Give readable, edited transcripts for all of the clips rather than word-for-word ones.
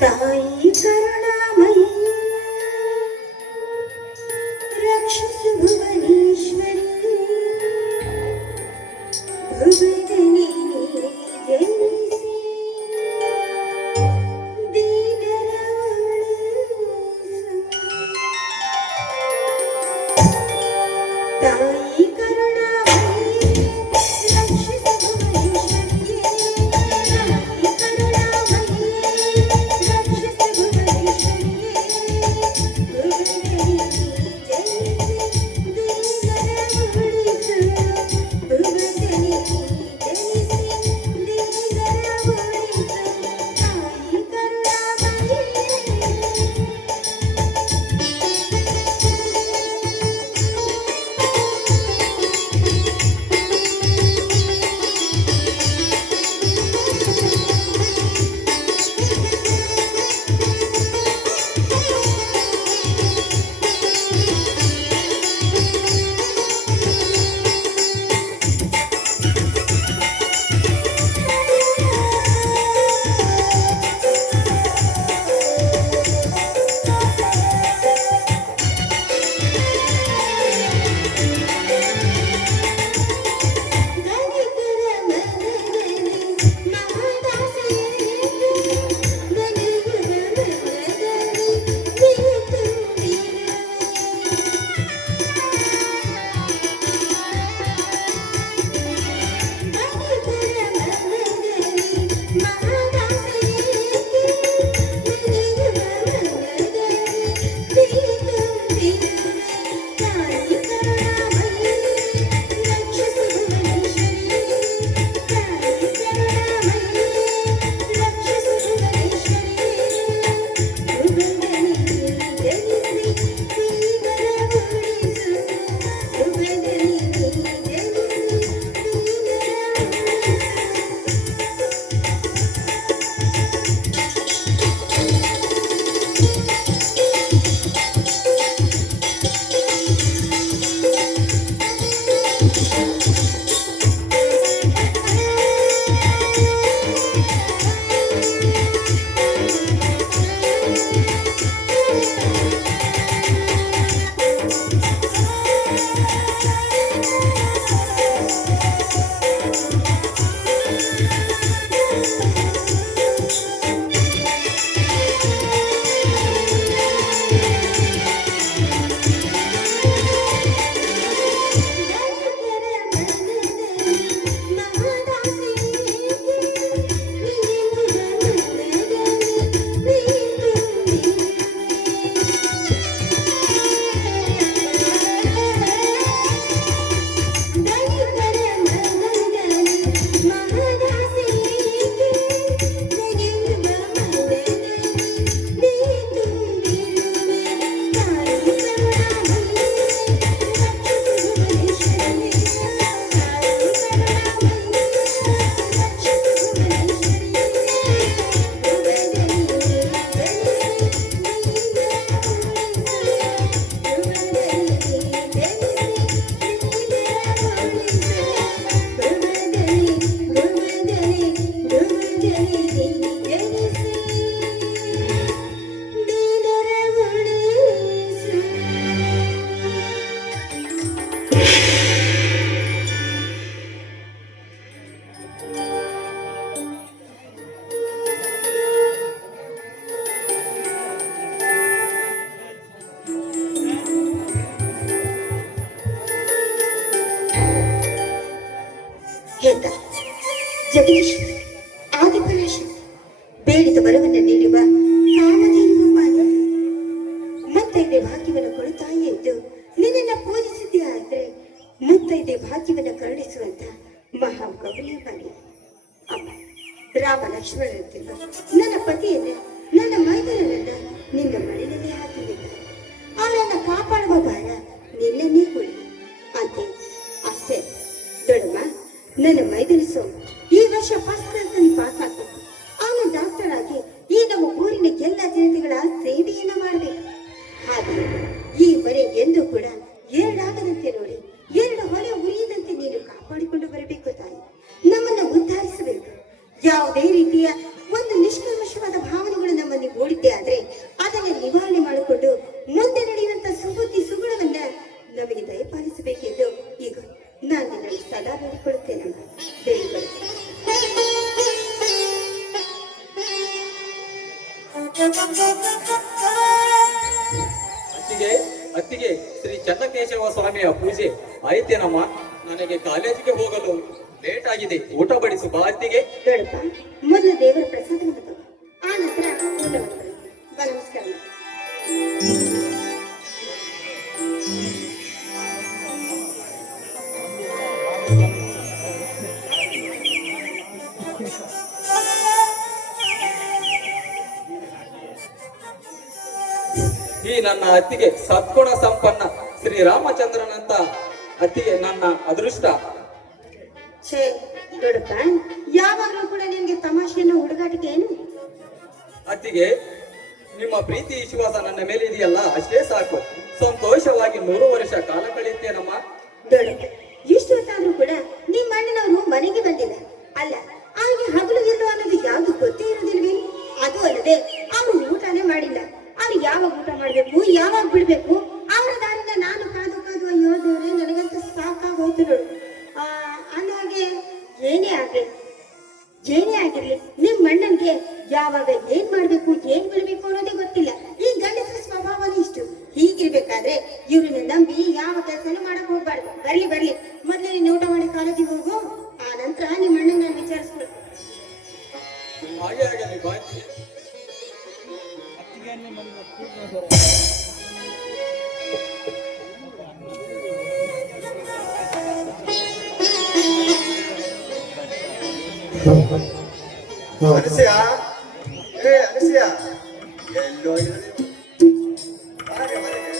ತಾಯಿ ಕರುಣಾಮಯಿ ರಕ್ಷಿಸು ಭುವನೇಶ್ವರಿ ಭುವನನಿ ಜನಿಸಿ ದೀನರ ಉಳಿಸು. ತಾಯಿ ಕರುಣಾಮಯಿ ರಕ್ಷಿಸು ಭುವನೇಶ್ವರಿ ಬೇಡಿದ ವರವನ್ನು ನೀಡುವ ಕಾಮಧೇನು ಮಾತೆ, ಮುತ್ತೈದೆ ಭಾಗ್ಯವನ್ನು ಕೊಡುತ್ತಾಯಿ ಎಂದು ನಿನ್ನನ್ನು ಪೂಜಿಸಿದ್ದೆ ಆದ್ರೆ ಮುತ್ತೈದೆ ಭಾಗ್ಯವನ್ನು ಕರುಣಿಸುವಂತ ಮಹಾಗೌರಿಯ ಮನೆ. ಅಮ್ಮ, ರಾಮ ಲಕ್ಷ್ಮಣರಂತಿರುವ ನನ್ನ ಪತಿಯನ್ನ, ನನ್ನ ಮೈದನನ್ನ ನಿನ್ನ ಮನೆಯಲ್ಲಿ ಹಾಕಿದ್ದಾರೆ. ಅವರನ್ನ ಕಾಪಾಡುವ ಭಾರ ನಿನ್ನನ್ನೇ ಕೊಡಿ ಅಂತೆ. ಅಷ್ಟೇ ದೊಡ್ಡಮ್ಮ, ನನ್ನ ಮೈದನ ಸೋಮ ಈ ವರ್ಷ ಫಸ್ಟ್ ಕ್ಲಾಸ್ ಪಾಸ್ ಆಗ್ಬೇಕು. ಅವನು ಡಾಕ್ಟರ್ ಆಗಿ ಈ ನಮ್ಮ ಊರಿನ ಎಲ್ಲ ಜನತೆಗಳ ಸೇವೆಯನ್ನ ಮಾಡಬೇಕು. ಹಾಗೆ ಈ ಮನೆ ಎಂದು ಕೂಡ ಎರಡಾಗದಂತೆ ನೋಡಿ, ಎರಡು ಹೊಲೆ ಉರಿಯದಂತೆ ನೀನು ಕಾಪಾಡಿಕೊಂಡು ಬರಬೇಕು ತಾಯಿ. ನಮ್ಮನ್ನ ಉದ್ಧಾರಿಸಬೇಕು. ಯಾವುದೇ ರೀತಿಯ ಒಂದು ನಿಷ್ಕಲ್ಮಶವಾದ ಭಾವನೆಗಳು ನಮ್ಮಲ್ಲಿ ಓಡಿದ್ದೆ ಆದ್ರೆ ಅದನ್ನ ನಿವಾರಣೆ ಮಾಡಿಕೊಂಡು ಮುಂದೆ ನಡೆಯುವಂತ ಸುಬುದ್ಧಿ ಸುಗುಣವನ್ನ ನಮಗೆ ದಯಪಾಲಿಸಬೇಕೆಂದು ಈಗ ನಾನು ನಿನ್ನಲ್ಲಿ ಸದಾ ಬೇಡಿಕೊಳ್ಳುತ್ತೇನೆ. ಅತ್ತಿಗೆ ಅತ್ತಿಗೆ ಶ್ರೀ ಚನ್ನಕೇಶವ ಸ್ವಾಮಿಯ ಪೂಜೆ ಆಯ್ತೇನಮ್ಮ? ನನಗೆ ಕಾಲೇಜಿಗೆ ಹೋಗಲು ಲೇಟ್ ಆಗಿದೆ. ಊಟ ಬಡಿಸು ಬಾ ಅತ್ತಿಗೆ. ದೊಡ್ಡಪ್ಪ, ಮೊದಲು ದೇವರ ಪ್ರಸಾದವನ್ನು ತಗೋ, ಆ ನಂತರ ಊಟವನ್ನು ಬಾ. ನಮಸ್ಕಾರ. ಈ ನನ್ನ ಅತ್ತಿಗೆ ಸದ್ಗುಣ ಸಂಪನ್ನ ಶ್ರೀರಾಮಚಂದ್ರನಂತ ಅತ್ತಿಗೆ ನನ್ನ ಅದೃಷ್ಟ. ಛೇ ದೊಡ್ಡಪ್ಪ, ಯಾವಾಗಲೂ ಕೂಡ ನಿನ್ಗೆ ತಮಾಷೆಯನ್ನು ಹುಡುಗಾಟಿಕೆ ಏನು? ಅತ್ತಿಗೆ, ನಿಮ್ಮ ಪ್ರೀತಿ ವಿಶ್ವಾಸ ನನ್ನ ಮೇಲೆ ಇದೆಯಲ್ಲ, ಅಷ್ಟೇ ಸಾಕು. ಸಂತೋಷವಾಗಿ 100 ವರ್ಷ ಕಾಲ ಕಳೆಯುತ್ತೇನಮ್ಮ. ದೊಡ್ಡಪ್ಪ, ಇಷ್ಟು ಹೊತ್ತಾದ್ರೂ ಕೂಡ ನಿಮ್ಮ ಅಣ್ಣನವರು ಮನೆಗೆ ಬಂದಿಲ್ಲ. ಅಲ್ಲ, ಅವನಿಗೆ ಹಗಲು ಇಲ್ಲೋ ಅನ್ನೋದು ಯಾವ್ದು ಗೊತ್ತೇ ಇರೋದಿಲ್ವೇ? ಅದು ಅಲ್ಲದೆ ಅವನು ಊಟನೇ ಮಾಡಿಲ್ಲ. ಅವ್ರು ಯಾವಾಗ ಊಟ ಮಾಡ್ಬೇಕು, ಯಾವಾಗ ಬಿಡ್ಬೇಕು, ಅವರ ದಾರಿನ ನಾನು ಕಾದು ಕಾದು ಅಯ್ಯೋ ದೇವ್ರೆ, ನನಗಂತ ಸಾಕಾಗೋಯ್ತು ನೋಡು. ಅಂದಾಗೆ ಏನೇ ಆಗಿರ್ಲಿ ನಿಮ್ ಅಣ್ಣನ್ಗೆ ಯಾವಾಗ ಏನ್ ಮಾಡ್ಬೇಕು, ಏನ್ ಬಿಡ್ಬೇಕು ಅನ್ನೋದೇ ಗೊತ್ತಿಲ್ಲ. ಈ ಗಂಡಸರ ಸ್ವಭಾವನೇ ಇಷ್ಟು. ಹೀಗಿರ್ಬೇಕಾದ್ರೆ ಇವ್ರನ್ನ ನಂಬಿ ಯಾವ ಕೆಲಸನೂ ಮಾಡಕ್ ಹೋಗ್ಬಾರ್ದು. ಬರ್ಲಿ ಮೊದ್ಲೇ ನೀನು ಊಟ ಮಾಡಿ ಕಾಲೇಜಿಗೆ ಹೋಗು, ಆ ನಂತರ ನಿಮ್ಮ ಅಣ್ಣನ ನಾನು ವಿಚಾರಿಸ್ಬೇಕು. ಹಾಗೆ ಆಗಲಿ ಬಾ ಅತ್ತಿಗೆ. ಅನಸೂಯ, ಅನಸೂಯ, ಎಲ್ಲೋ ಬಾರೆ ಮನೆಗೆ.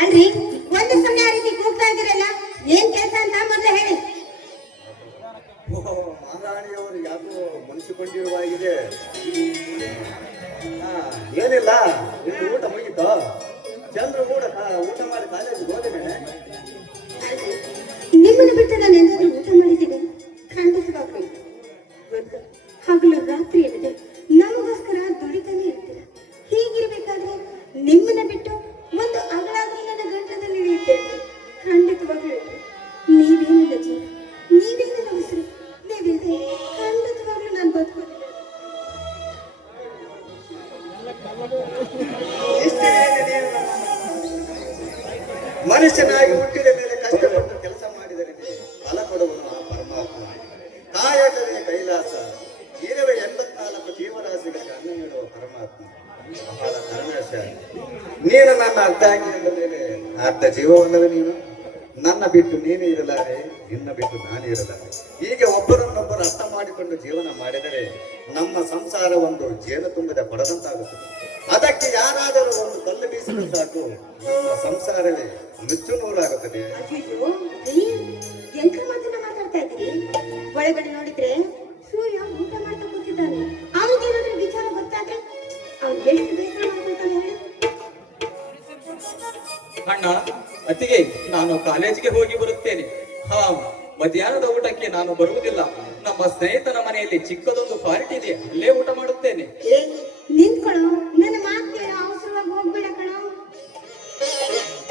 ಅಲ್ರಿ, ಒಂದು ಸಮಯ ಆ ರೀತಿ ಕೂಗ್ತಾ ಇದ್ದೀರಲ್ಲ, ಏನ್ ಕೆಲಸ ಅಂತ ಮೊದಲು ಹೇಳಿ. ಮಹಾರಾಣಿಯವರು ಯಾಕೋ ಮುನಿಸಿಕೊಂಡಿರುವಾಗಿದೆ. ಏನಿಲ್ಲ, ಇನ್ನು ಊಟ ಮುಗಿತೋ? ಚಂದ್ರ ಕೂಡ ಊಟ ಮಾಡಿ ಕಾಲೇಜಿಗೆ ಹೋದೇನೆ. ನಿಮ್ಮನ್ನು ಬಿಟ್ಟು ನಾನು ಎಂದಾದ್ರೂ ಊಟ ಮಾಡಿದ್ದೀನಿ? ಖಂಡಿತವಾಗ್ಲೂ. ಹಗಲು ರಾತ್ರಿ ಇಲ್ಲದೆ ನಮಗೋಸ್ಕರ ದುಡಿತಾನೆ ಇರ್ತೀರ. ಹೀಗಿರ್ಬೇಕಾದ್ರೆ ನಿಮ್ಮನ್ನ ಬಿಟ್ಟು ಒಂದು ಅಗಳಾದ್ರೂ ನನ್ನ ಗಂಟದಲ್ಲಿ ಇಳಿಯುತ್ತೇನೆ. ಖಂಡಿತವಾಗ್ಲೂ ನೀವೇನಿಲ್ಲ ಜೀವ, ನೀವೇನಿಲ್ಲ ಉಸಿರು, ನೀವಿಲ್ಲದೆ ಖಂಡಿತವಾಗ್ಲೂ ನಾನು ಬದುಕೋದಿಲ್ಲ. ಮನುಷ್ಯನಾಗಿ ಹುಟ್ಟಿದ ಮೇಲೆ ಕಷ್ಟಪಟ್ಟು ಕೆಲಸ ಮಾಡಿದರೆ ಫಲ ಕೊಡುವನು ಆ ಪರಮಾತ್ಮ. ಕಾಯಕವೇ ಕೈಲಾಸ, ಇರುವೆ 84 ಜೀವರಾಶಿಗಳಿಗೆ ಅನ್ನ ನೀಡುವ ಪರಮಾತ್ಮ ಬಹಳ ಕರುಣಾಶಾಲಿ. ನೀನು ನನ್ನ ಅರ್ಥ ಆಗಿದ ಮೇಲೆ ಅರ್ಧ ಜೀವವಲ್ಲವೇ ನೀನು? ನನ್ನ ಬಿಟ್ಟು ನೀನು ಇರಲಾರೆ, ನಿನ್ನ ಬಿಟ್ಟು ನಾನು ಇರಲಾರೆ. ಹೀಗೆ ಒಬ್ಬರನ್ನೊಬ್ಬರು ಅರ್ಥ ಮಾಡಿಕೊಂಡು ಜೀವನ ಮಾಡಿದರೆ ನಮ್ಮ ಸಂಸಾರ ಒಂದು ಜೇನು ತುಂಬಿದ ಕೊಡದಂತಾಗುತ್ತದೆ. ಅದಕ್ಕೆ ಯಾರಾದರೂ ಒಂದು ಕಲ್ಲು ಬೀಸಿದ್ರೆ ಸಾಕು, ನಮ್ಮ ಸಂಸಾರವೇ ನುಚ್ಚು ನೂರಾಗುತ್ತದೆ. ಅಯ್ಯೋ, ಎಂತ ಮಾತನ್ನ ಮಾತಾಡ್ತಾ ಇದ್ದೀರಿ? ಒಳಗಡೆ ನೋಡಿದ್ರೆ ಸೂರ್ಯ ಊಟ ಮಾಡ್ತಾ ಕೂತಿದ್ದಾನೆ. ಅವನಿಗೇನಾದ್ರೂ ವಿಚಾರ ಗೊತ್ತಾದ್ರೆ ಅವ್ನು ಎಷ್ಟು ಬೇಸರ ಮಾಡ್ಕೊಳ್ತಾನೆ ಹೇಳಿ. ಅಣ್ಣ, ಅತ್ತಿಗೆ, ನಾನು ಕಾಲೇಜಿಗೆ ಹೋಗಿ ಬರುತ್ತೇನೆ. ಮಧ್ಯಾಹ್ನದ ಊಟಕ್ಕೆ ನಾನು ಬರುವುದಿಲ್ಲ. ನಮ್ಮ ಸ್ನೇಹಿತನ ಮನೆಯಲ್ಲಿ ಚಿಕ್ಕದೊಂದು ಪಾರ್ಟಿ ಇದೆ, ಅಲ್ಲೇ ಊಟ ಮಾಡುತ್ತೇನೆ. ನಿಂತ್ಕೊಳ್ಳೋ, ನನ್ನ ಮಾತು ಕೇಳೋ, ಅವಸರವಾಗಿ ಹೋಗ್ಬೇಡ ಕಣೋ.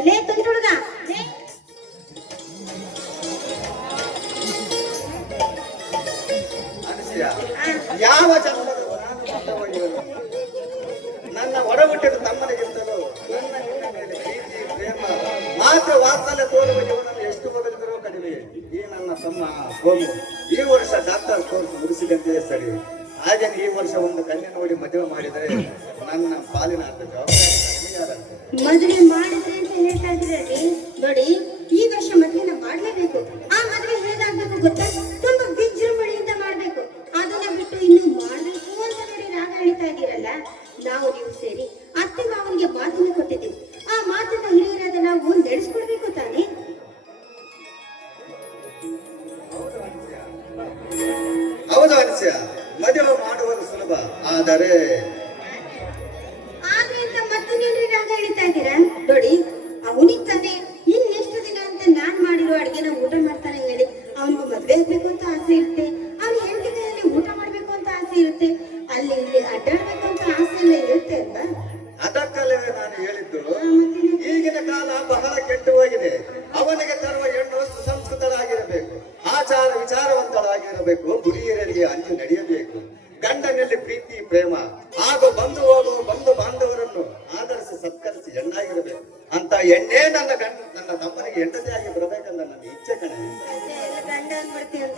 ಲೇ ತುಂಟು ಹುಡುಗ, ಅನಸೂಯ, ಯಾವ ಜನ್ಮದ ನನ್ನ ಒಡ ಹುಟ್ಟಿದ ತಮ್ಮನಿಗಿಂತಲೂ ನನ್ನ ನಿನ್ನ ಮೇಲೆ ಪ್ರೀತಿ ಪ್ರೇಮ ಮಾತ್ರ ವಾತ್ಸಲ್ಯ ತೋರುವ ಜೀವನವನ್ನು ಎಷ್ಟು ಬದಲಿದರೂ ಕಡಿಮೆ. ಈ ನನ್ನ ತಮ್ಮ ಸೋಮು ಈ ವರ್ಷ ಡಾಕ್ಟರ್ ಕೋರ್ಸ್ ಮುಗಿಸಿದಂತೆಯೇ ಸರಿ. ಹಾಗೆ ಈ ವರ್ಷ ಒಂದು ಕನ್ಯೆ ನೋಡಿ ಮದುವೆ ಮಾಡಿದರೆ ನನ್ನ ಪಾಲಿನ ಅರ್ಧ ಜವಾಬ್ದಾರಿ ಕಡಿಮೆಯಾದಂತೆ. ಮದುವೆ ಮಾಡಿದ್ರೆ ಅಂತ ಹೇಳ್ತಾ ಇದ್ರಲ್ಲಿ ನೋಡಿ, ಈ ವರ್ಷ ಮದುವೆನ ಮಾಡ್ಲೇಬೇಕು. ಆ ಮದುವೆ ಹೇಗಾಗ್ಬೇಕು ಗೊತ್ತಾ? ತುಂಬಾ ವಿಜೃಂಭಣೆಯಿಂದ ಮಾಡ್ಬೇಕು. ಅದನ್ನ ಬಿಟ್ಟು ಇನ್ನು ಮಾಡ್ಬೇಕು ಅಂತ ಬೇರೆ ರಾಗ ಹೇಳ್ತಾ ಇದ್ದೀರಲ್ಲ. ನೀವು ಸೇರಿ ಅತ್ತೆ ಮಾವನಿಗೆ ಮಾತನ್ನ ಕೊಟ್ಟಿದ್ದೀವಿ. ಆ ಮಾತನ್ನ ಹಿರಿಯರಾದ ನಾವು ನಡೆಸ್ಕೊಡ್ಬೇಕು ತಾನೇ. ಹೌದು ಅನಿಸ್ಯ, ಮದುವೆ ಮಾಡುವುದು ಸುಲಭ, ಆದರೆ ಅಂತ ಮತ್ತೇನ್ರಿ ರಾಗ ಹೇಳ್ತಾ ಇದ್ದೀರಾ? ನೋಡಿ, ಅವನಿಗೆ ತಾನೇ ಇನ್ನೆಷ್ಟು ದಿನ ಅಂತ ನಾನ್ ಮಾಡಿರೋ ಅಡ್ಗೆನ ಊಟ ಮಾಡ್ತಾನೆ ಹೇಳಿ. ಅವನಿಗೂ ಮದ್ವೆ ಆಗ್ಬೇಕು ಅಂತ ಆಸೆ ಇರುತ್ತೆ. ಅವ್ನ ಹೆಂಡತಿ ಕೈಯಲ್ಲಿ ಊಟ ಮಾಡ್ಬೇಕು ಅಂತ ಆಸೆ ಇರುತ್ತೆ. ಅಲ್ಲಿ ಇಲ್ಲಿ ಅಡ್ಡಾಡ್ಬೇಕು ಅಂತ ಆಸೆ ಎಲ್ಲ ಇರುತ್ತೆ ಅಲ್ವಾ? ಅದಕ್ಕಲ್ಲವೇ ನಾನು ಹೇಳಿದ್ದು, ಈಗಿನ ಕಾಲ ಬಹಳ ಕೆಟ್ಟು ಹೋಗಿದೆ. ಅವನಿಗೆ ತರುವ ಹೆಣ್ಣು ಸುಸಂಸ್ಕೃತರಾಗಿರಬೇಕು, ಆಚಾರ ವಿಚಾರವಂತರಾಗಿರಬೇಕು, ಗುರಿಯರಿಗೆ ಅಂಜು ನಡೆಯಬೇಕು, ಗಂಡನಲ್ಲಿ ಪ್ರೀತಿ ಪ್ರೇಮ ಹಾಗೂ ಬಂಧು ಹೋಗುವ ಬಂಧು ಬಾಂಧವರನ್ನು ಆಧರಿಸಿ ಸತ್ಕರಿಸಿ ಹೆಣ್ಣಾಗಿರಬೇಕು ಅಂತ ಹೆಣ್ಣೆ ನನ್ನ ತಮ್ಮನಿಗೆ ಹೆಂಡತಿಯಾಗಿ ಬರಬೇಕಂತ ನನ್ನ ಇಚ್ಛೆ ಕಣೆ. ಗಂಡ ಅನ್ಬಿಡ್ತಿ ಅಂತ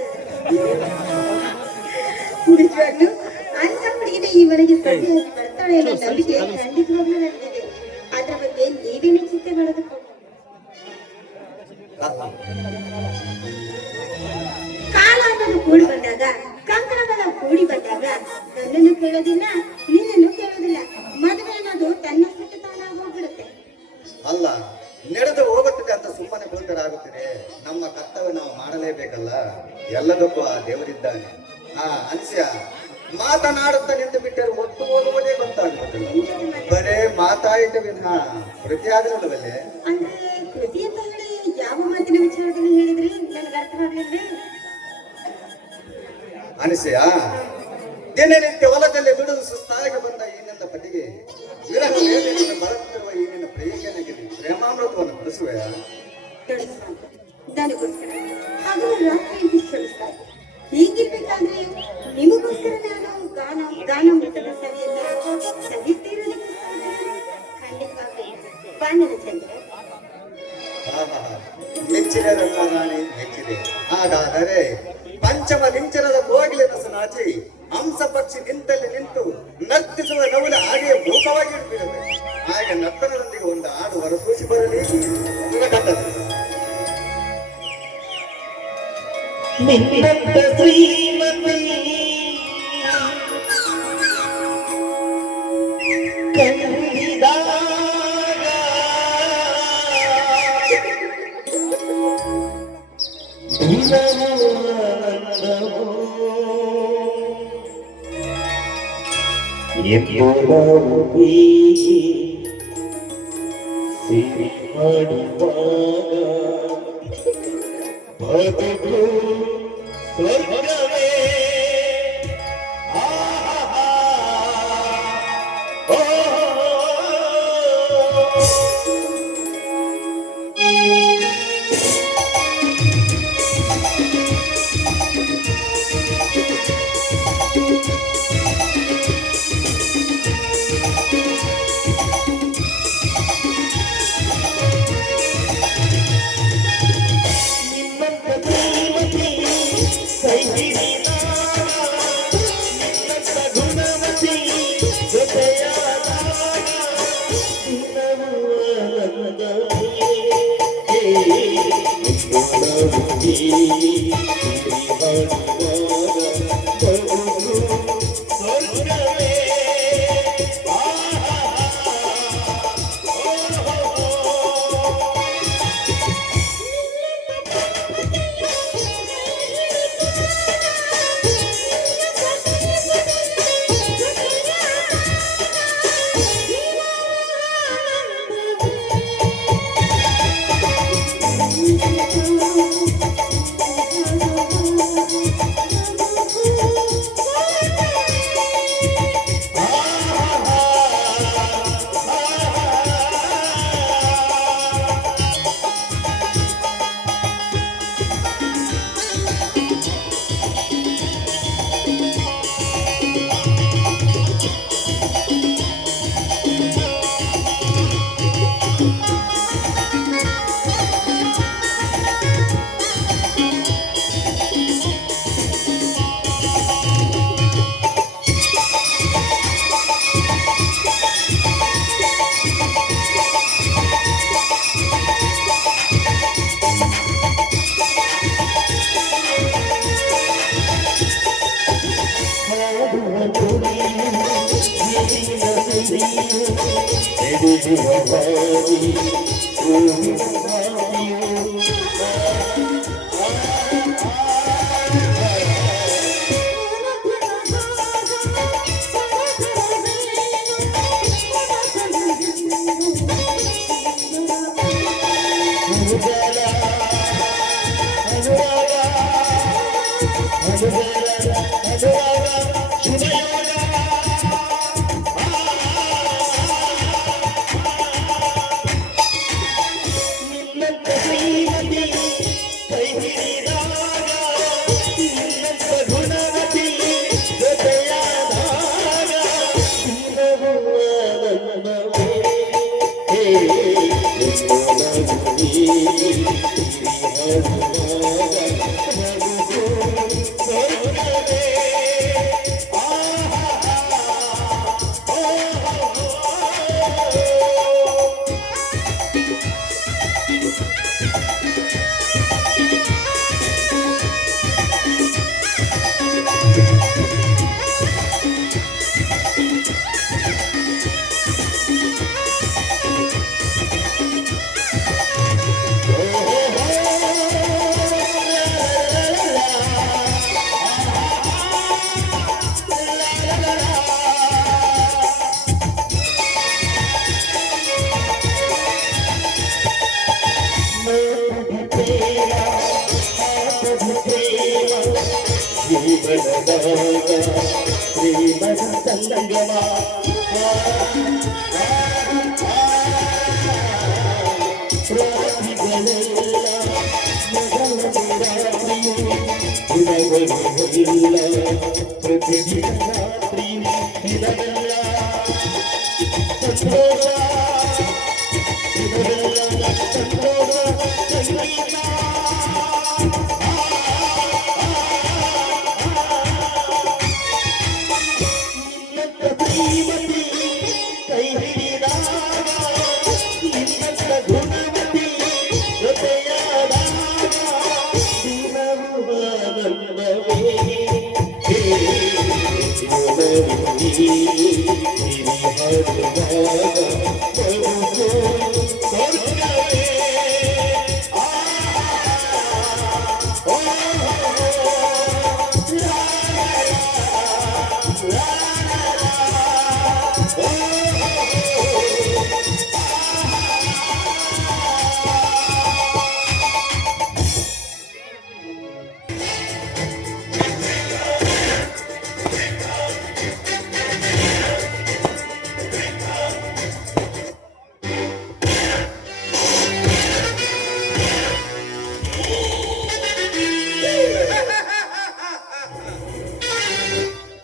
ನಿಜವಾಗ್ಲೂ ಅಂತ ಹುಡುಗಿನ ಈ ಮನೆಗೆ ಸರಿಯಾಗಿ ಬರ್ತಾಳೆ ಅನ್ನೋ ನಂಬಿಕೆ ಖಂಡಿತವಾಗ್ಲೂ ನನಗಿದೆ. ಅದ್ರ ಬಗ್ಗೆ ನೀವೇನೇ ಚಿಂತೆ ಮಾಡೋದಕ್ಕೆ ಕಾಲ ಅನ್ನೋದು ಕೂಡಿ ಬಂದಾಗ, ಕಂಕಣಗಳ ಕೂಡಿ ಬಂದಾಗ ನನ್ನನ್ನು ಕೇಳೋದಿಲ್ಲ, ನಿನ್ನನ್ನು ಕೇಳೋದಿಲ್ಲ. ಮದುವೆ ಅನ್ನೋದು ತನ್ನಷ್ಟಕ್ಕೆ ತಾನಾಗಿ ಹೋಗ್ಬಿಡುತ್ತೆ. ಅಲ್ಲ, ನಡೆದು ಹೋಗುತ್ತದೆ ಅಂತ ಸುಮ್ಮನೆ ಕುಳಿತರಾಗುತ್ತದೆ. ನಮ್ಮ ಕರ್ತವ್ಯ ನಾವು ಮಾಡಲೇಬೇಕಲ್ಲ. ಎಲ್ಲದಕ್ಕೂ ಆ ದೇವರಿದ್ದಾನೆ. ಅನ್ಸ್ಯ, ಮಾತನಾಡುತ್ತಾ ನಿಂತು ಬಿಟ್ಟರೆ ಒಟ್ಟು ಹೋಗುವುದೇ ಗೊತ್ತಾಗುತ್ತದೆ. ಬರೇ ಮಾತಾಯಿತ ವಿನ ಪ್ರತಿ ಆಗಲಿಲ್ಲವಲ್ಲೇ? ಅಂದ್ರೆ ಕೃತಿ ಅಂತ ಹೇಳಿ ಯಾವ ಮಾತಿನ ವಿಚಾರದಲ್ಲಿ ಹೇಳಿದ್ರಿ? ನನಗೆ ಅರ್ಥವಾಗಲಿಲ್ಲ. ಅನಿಸೆಯ, ದಿನನಿತ್ಯ ಹೊಲದಲ್ಲಿ ದುಡಿದು ಸುಸ್ತಾಗಿ ಬಂದ ಈ ನನ್ನ ಪತಿಗೆ ವಿರಹ ವೇದನೆಯನ್ನು ಬಳಸುತ್ತಿರುವ ಈ ನಿನ್ನ ಪ್ರಿಯಕ್ಕೆ ಪ್ರೇಮಾಮೃತವನ್ನು ಬಳಸುವೆ. ನನಗೋಸ್ಕರ ಹಗಲು ರಾತ್ರಿ ಶ್ರಮಿಸ್ತಾ ಇದ್ದೆ. ಹೀಗಿರ್ಬೇಕಾದ್ರೆ ನಿಮಗೋಸ್ಕರ ನಾನು ಗಾನಾಮೃತದ ಸವಿಯನ್ನ ಸವಿತಿರೋದಕ್ಕೆ ಖಂಡಿತವಾಗ್ಲೂ ಬಾಂಧನ ಚಂದ್ರ. ಮೆಚ್ಚಿದೆ ನನ್ನ ರಾಣಿ, ಮೆಚ್ಚಿದೆ. ಹಾಗಾದರೆ ಪಂಚಮ ನಿಂಚನದ ಕೋಗಿಲಿನ ನಾಚಿ ಹಂಸ ಪಕ್ಷಿ ನಿಂತಲ್ಲಿ ನಿಂತು ನರ್ತಿಸುವ ನವಲ ಹಾಗೆ ಭೂಕವಾಗಿ ಇಡ್ಬಿಡಬೇಕು. ಹಾಗೆ ನರ್ತನದೊಂದಿಗೆ ಒಂದು ಹಾಡು ಹೊರಸೂಸಿ ಬರಲಿ. ನಿನ್ನಂತ ಶ್ರೀಮತಿ ಕಂಡಿದಾಗ ಎಪ್ಪೋರು ಹೀಗೆ ಸಿರಿ ಮಾಡುವಾಗ ಬದುಕು ಸ್ವರ್ಗವೇ. ಆಹಾ ಓ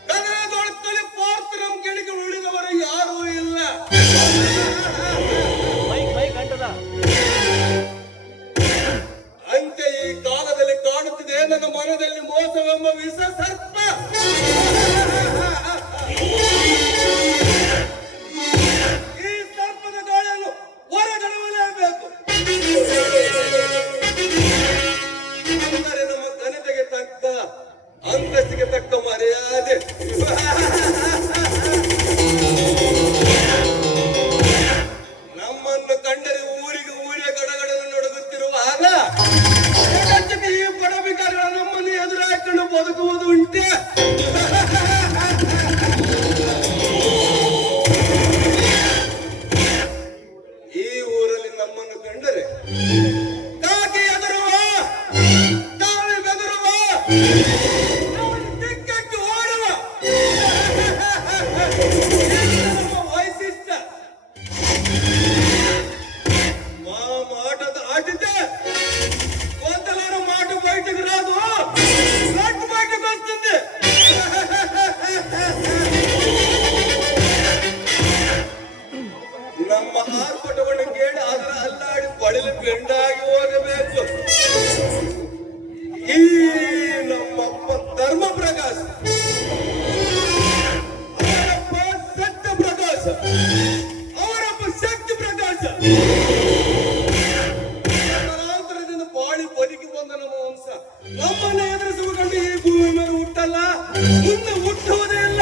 ಕನ್ನಡದೊಳಗಲ್ಲಿ ಪಾರ್ಥ ನಮ್ಮ ಕೆಳಗೆ ಉಳಿದವರು ಯಾರೂ ಇಲ್ಲ. ಅಂತೆ ಈ ಕಾಲದಲ್ಲಿ ಕಾಣುತ್ತಿದೆ ನನ್ನ ಮನದಲ್ಲಿ ಮೋಸವೆಂಬ ವಿಷ ಸರ್ಪ. ಈ ಸರ್ಪದ ಗಾಳಿಯನ್ನು ಹೊರಗಡವಲೇಬೇಕು. ಅಂದರೆ ನಮ್ಮ ಘನತೆಗೆ ತಕ್ಕ ಅಂತಸ್ತಿಗೆ ತಕ್ಕ ಮರ್ಯಾದೆ. ನಮ್ಮನ್ನು ಕಂಡರೆ ಊರಿಗೆ ಊರಿಯ ಗಡಗಡಲು ನಡುಗುತ್ತಿರುವಾಗ ಜಗತ್ತಿಗೆ ಈ ಬಡಬಿಕಾರಿಗಳ ನಮ್ಮನ್ನು ಎದುರು ಹಾಕೊಂಡು ಬದುಕುವುದು ಉಂಟೆ. ಈ ಊರಲ್ಲಿ ನಮ್ಮನ್ನು ಕಂಡರೆ ಕಾಕಿ ಎದುರುವ, ತಾವಿ ಬೆದರುವ, ಅವನು ದಿಕ್ಕಟ್ಟು ಓಡುವ ನಮ್ಮ ವೈಶಿಷ್ಟ್ಯ. ಮಾಟದ ಆಟಿದ್ದೆ ಗೊಂದಲಾರ ಮಾಟ ಬಯಟಿಗೆ ರಾದು ಲಟ್ಟು ಬಯಟಿಗೆ ವస్తుంది. ನಮ್ಮ ಆರ್ಭಟವನ್ನು ಕೇಳಿ ಅದರ ಅಲ್ಲಾಡಿ ಬಳಿಲು ಬೆಂಡಾಗಿ ಹೋಗಬೇಕು. ಈ ನಮ್ಮಪ್ಪ ಧರ್ಮ ಪ್ರಕಾಶ, ಅವರಪ್ಪ ಸತ್ಯ ಪ್ರಕಾಶ, ಅವರಪ್ಪ ಶಕ್ತಿ ಪ್ರಕಾಶ. ತರಾಂತರದಿಂದ ಬಾಳಿ ಬದುಕಿ ಬಂದ ನಮ್ಮ ವಂಶ ನಮ್ಮನ್ನು ಎದುರಿಸುವ ಕಂಡು ಈ ಭೂಮಿ ಮೇಲೆ ಹುಟ್ಟಲ್ಲ, ಮುಂದೆ ಹುಟ್ಟುವುದೇ ಇಲ್ಲ.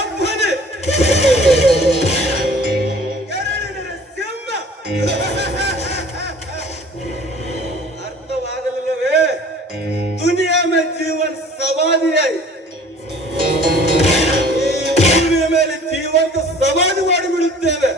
ಎಬ್ಬನೆ. ಎರಡನೇ ಸಿಂಹ. ಅರ್ಥವಾಗಲಿಲ್ಲವೇ? दुनिया में जीवन समाधि है. ಈ ಭೂಮಿಯ ಮೇಲೆ ಜೀವಂತ ಸಮಾಧಿ ಮಾಡಿಬಿಡುತ್ತೇವೆ.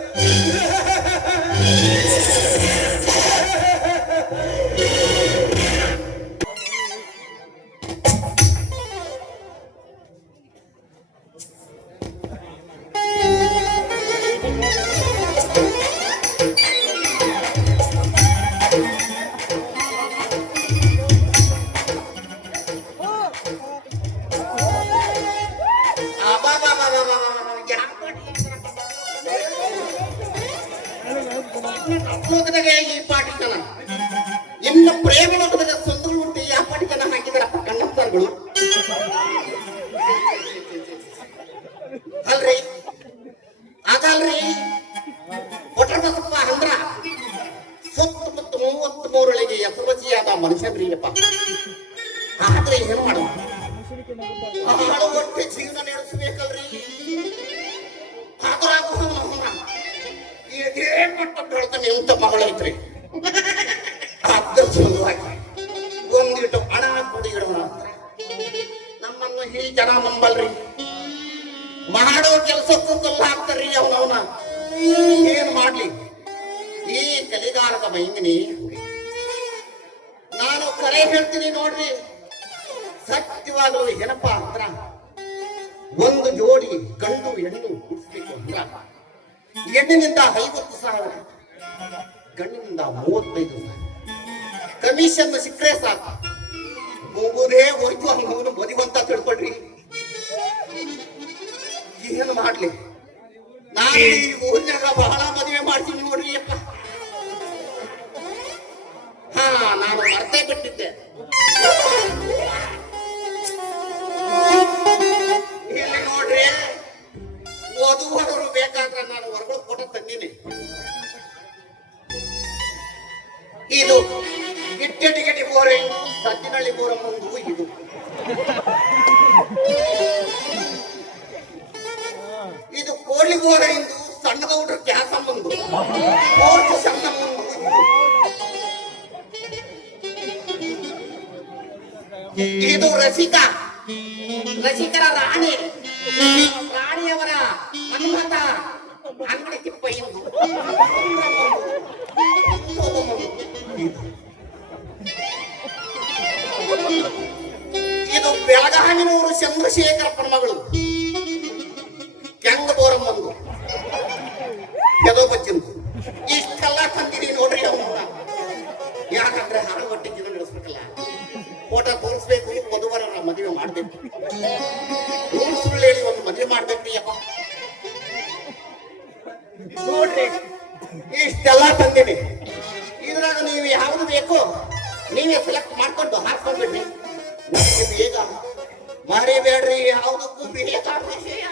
ಲೋಕದಾಗ ಈ ಪಾಟಿ ಜನ ಇನ್ನು ಪ್ರೇಮ ಲೋಕದಾಗ ಸಂದ್ರು ಉಂಟು ಯಾವ ಪಾಟಿ ಜನ ಹಾಕಿದಾರಪ್ಪ ಕಂಡಕ್ಟರ್ಗಳು ಅಲ್ರಿ ಅದಲ್ರಿ ಒಟ್ಟರಬಸಪ್ಪ ಅಂದ್ರ ಸುತ್ತಮುತ್ತ 33 ಹೆಸರುವಚಿಯಾದ ಮನುಷ್ಯನ್ರಿಯಪ್ಪ. ಆದ್ರೆ ಏನು ಮಾಡುವ ಆಳು ಒಟ್ಟು ಜೀವನ ನಡೆಸಬೇಕಲ್ರಿ. ಹೇಳ್ತಾನೆ ಎಂತ ಮಗಳೈತ್ರಿ ಅದ್ರ ಸಲುವಾಗಿ ಒಂದಿಟ್ಟು ಹಣ ಕುಡಿಗಿಡೋಣ ಅಂತ ನಮ್ಮನ್ನು ಈ ಜನ ನಂಬಲ್ರಿ. ಮಾಡೋ ಕೆಲಸಕ್ಕೂ ಕಲ್ಲು ಹಾಕ್ತಾರ್ರಿ ಅವನವನ. ಏನ್ ಮಾಡ್ಲಿ ಈ ಕಲಿಗಾಲದ ಮೈಂದಿನಿ. ನಾನು ಕರೆ ಹೇಳ್ತೀನಿ ನೋಡ್ರಿ, ಸತ್ಯವಾಗಲು ಏನಪ್ಪಾ ಅಂದ್ರ ಒಂದು ಜೋಡಿ ಗಂಡು ಹೆಣ್ಣು ಹುಟ್ಟಿಸ್ಬೇಕು ಅಂದ್ರ ಹೆಣ್ಣಿನಿಂದ 50,000, ಗಂಡಿನಿಂದ 35,000 ಕಮಿಷನ್ ಸಿಕ್ಕರೆ ಸಾಕು. ಮುಗುದೇ ಹೋಯ್ತು ಅವನು ಮದುವಂತ ತಿಳ್ಕೊಳ್ರಿ. ಏನು ಮಾಡ್ಲಿ ನಾನು ಈ ಊರಿನಾಗ ಬಹಳ ಮದುವೆ ಮಾಡ್ತೀನಿ ನೋಡ್ರಿ ಅಪ್ಪ. ಹಾ ನಾನು ಮರ್ತೇ ಬಿಟ್ಟಿದ್ದೆ. ಇಲ್ಲಿ ನೋಡ್ರಿ ವಧುವರರು ಬೇಕಾದ್ರೆ ನಾನು ಹೊರಗಳು ಫೋಟೋ ತಂದೀನಿ. ಇದು ಗಿಟ್ಟೆಟಿಗೆಟಿ ಬೋರೆ ಸಜ್ಜಿನಳ್ಳಿ ಬೋರ ಮುಂದು ಇದು ಇದು ಕೋಳಿ ಬೋರ ಇಂದು ಸಣ್ಣ ಗೌಡ್ರ ಕ್ಯಾಸ ಮುಂದು ಕೋರ್ಟ್ ಸಣ್ಣ ಮುಂದು ಇದು ರಸಿಕರ ರಾಣಿಯವರ ಮನ್ಮಥ ಅಂಗಡಿ ತಿಪ್ಪ ಎಂದು ಇದು ಬೆಳಗಾವಿನೂರು ಚಂದ್ರಶೇಖರಪ್ಪನ ಮಗಳು ಕೆಂಗ ಬೋರಮ್ಮಂದು ಬಚ್ಚಿಂದು. ಇಷ್ಟೆಲ್ಲ ತಂದಿರಿ ನೋಡ್ರಿ ಅವನ್ನ. ಯಾಕಂದ್ರೆ ಹಾಳು ಹೊಟ್ಟೆ ಜೀವನ ನಡೆಸ್ಬೇಕಲ್ಲ, ಫೋಟೋ ತೋರಿಸ್ಬೇಕು, ವಧುವರರ ಮದುವೆ ಮಾಡ್ಬೇಕು, ಸುಳ್ಳು ಹೇಳಿ ಒಂದು ಮದುವೆ ಮಾಡ್ಬೇಕ್ರಿ ಅಪ್ಪ. ನೋಡ್ರಿ ಇಷ್ಟೆಲ್ಲ ತಂದಿನಿ. ಇದ್ರಾಗ ನೀವು ಯಾವ್ದು ಬೇಕೋ ನೀವೇ ಸೆಲೆಕ್ಟ್ ಮಾಡ್ಕೊಂಡು ಹಾಕ್ಕೊಂಡ್ಬಿಡ್ರಿ. ನನಗೆ ಬೇಗ ಮರಿಬೇಡ್ರಿ, ಯಾವುದಕ್ಕೂ ಬೇಕಾದ ವಿಷಯ